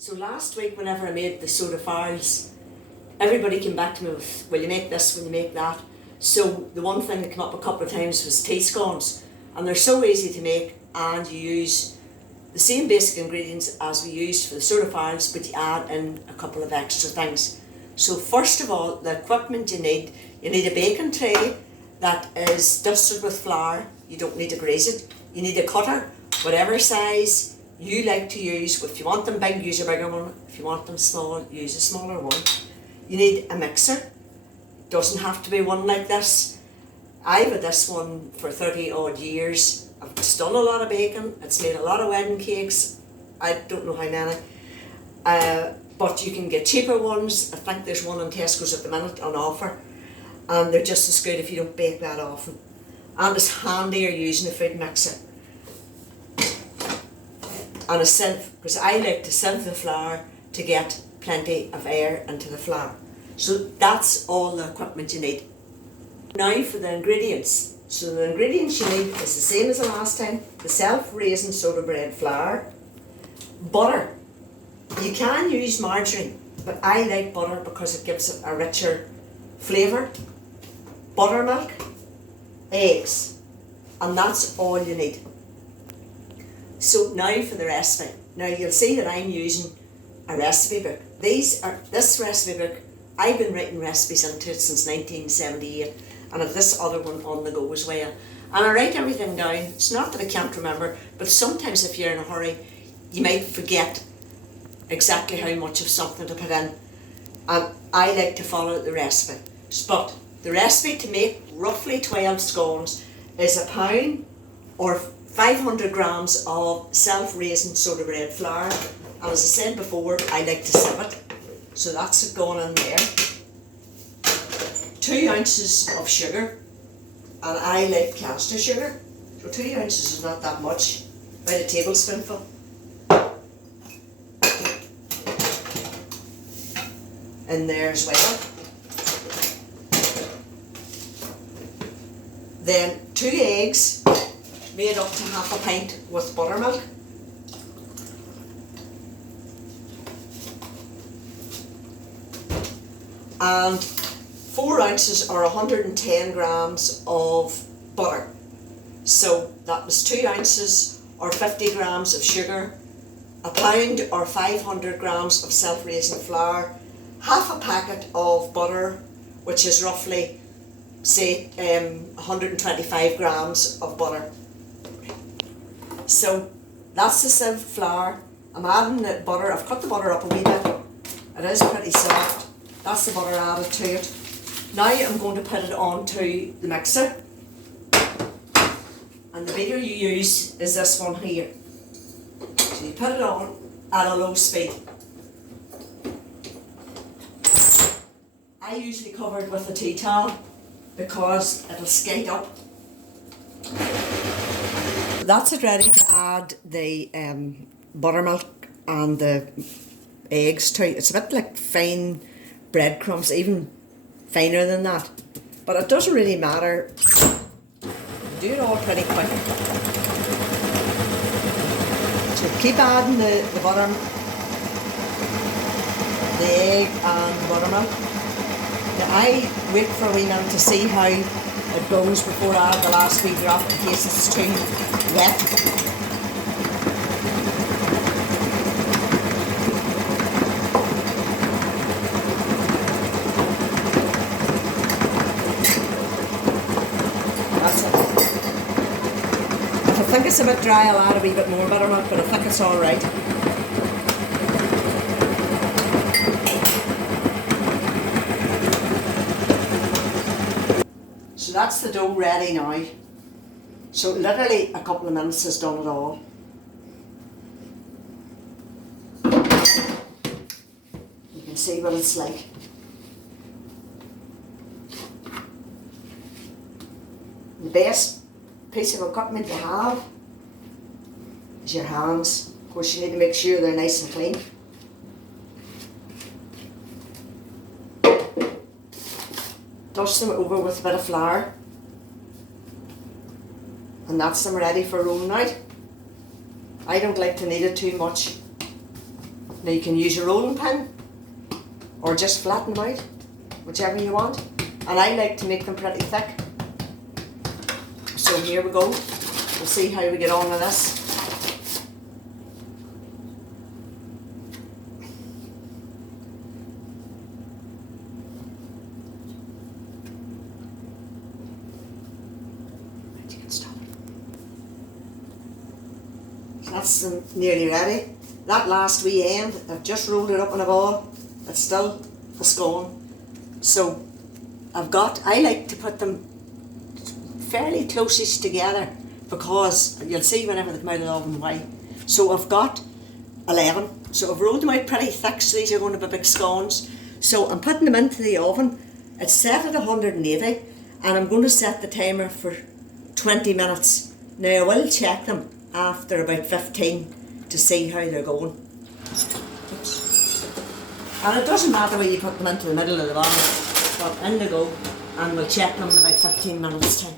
So last week, whenever I made the soda farls, everybody came back to me with, will you make this, will you make that? So the one thing that came up a couple of times was tea scones. And they're so easy to make, and you use the same basic ingredients as we used for the soda farls, but you add in a couple of extra things. So first of all, the equipment you need a baking tray that is dusted with flour. You don't need to grease it. You need a cutter, whatever size you like to use. If you want them big, use a bigger one. If you want them small, use a smaller one. You need a mixer. Doesn't have to be one like this. I've had this one for 30 odd years. I've done a lot of baking. It's made a lot of wedding cakes. I don't know how many. But you can get cheaper ones. I think there's one in Tesco's at the minute on offer. And they're just as good if you don't bake that often. And it's handier using a food mixer. And a sieve, because I like to sieve the flour to get plenty of air into the flour. So that's all the equipment you need. Now for the ingredients. So the ingredients you need is the same as the last time. The self-raising soda bread flour, butter. You can use margarine, but I like butter because it gives it a richer flavour. Buttermilk, eggs, and that's all you need. So now for the recipe. Now you'll see that I'm using a recipe book. This recipe book, I've been writing recipes into it since 1978, and I've this other one on the go as well. And I write everything down. It's not that I can't remember, but sometimes if you're in a hurry, you might forget exactly how much of something to put in. And I like to follow the recipe. But the recipe to make roughly 12 scones is a pound or 500 grams of self-raising soda bread flour. And as I said before, I like to sieve it. So that's it going in there. 2 ounces of sugar. And I like caster sugar. So 2 ounces is not that much. About a tablespoonful. In there as well. Then 2 eggs made up to half a pint with buttermilk. And 4 ounces or 110 grams of butter. So that was 2 ounces or 50 grams of sugar, a pound or 500 grams of self-raising flour, half a packet of butter, which is roughly, say, 125 grams of butter. So that's the sieve flour. I'm adding the butter. I've cut the butter up a wee bit. It is pretty soft. That's the butter added to it. Now I'm going to put it onto the mixer. And the beater you use is this one here. So you put it on at a low speed. I usually cover it with a tea towel because it'll skate up. That's it ready to add the buttermilk and the eggs to. It's a bit like fine breadcrumbs, even finer than that. But it doesn't really matter. Do it all pretty quick. So keep adding the butter, the egg and the buttermilk. Now I wait for a wee minute to see how it goes before I add the last wee drop in case it's too wet. That's it. If I think it's a bit dry, I'll add a wee bit more buttermilk, but I think it's alright. So that's the dough ready now. So literally a couple of minutes has done it all. You can see what it's like. The best piece of equipment you have is your hands. Of course you need to make sure they're nice and clean. Dust them over with a bit of flour. And that's them ready for rolling out. I don't like to knead it too much. Now you can use your rolling pin or just flatten them out, whichever you want. And I like to make them pretty thick. So here we go. We'll see how we get on with this. That's nearly ready. That last wee end, I've just rolled it up in a ball. It's still a scone. So I like to put them fairly closest together because you'll see whenever they come out of the oven why. So I've got 11. So I've rolled them out pretty thick, so these are going to be big scones. So I'm putting them into the oven. It's set at 180 and I'm going to set the timer for 20 minutes. Now I will check them after about 15 to see how they're going. Oops. And it doesn't matter where you put them into the middle of the bottom, but in they go, and we'll check them in about 15 minutes time.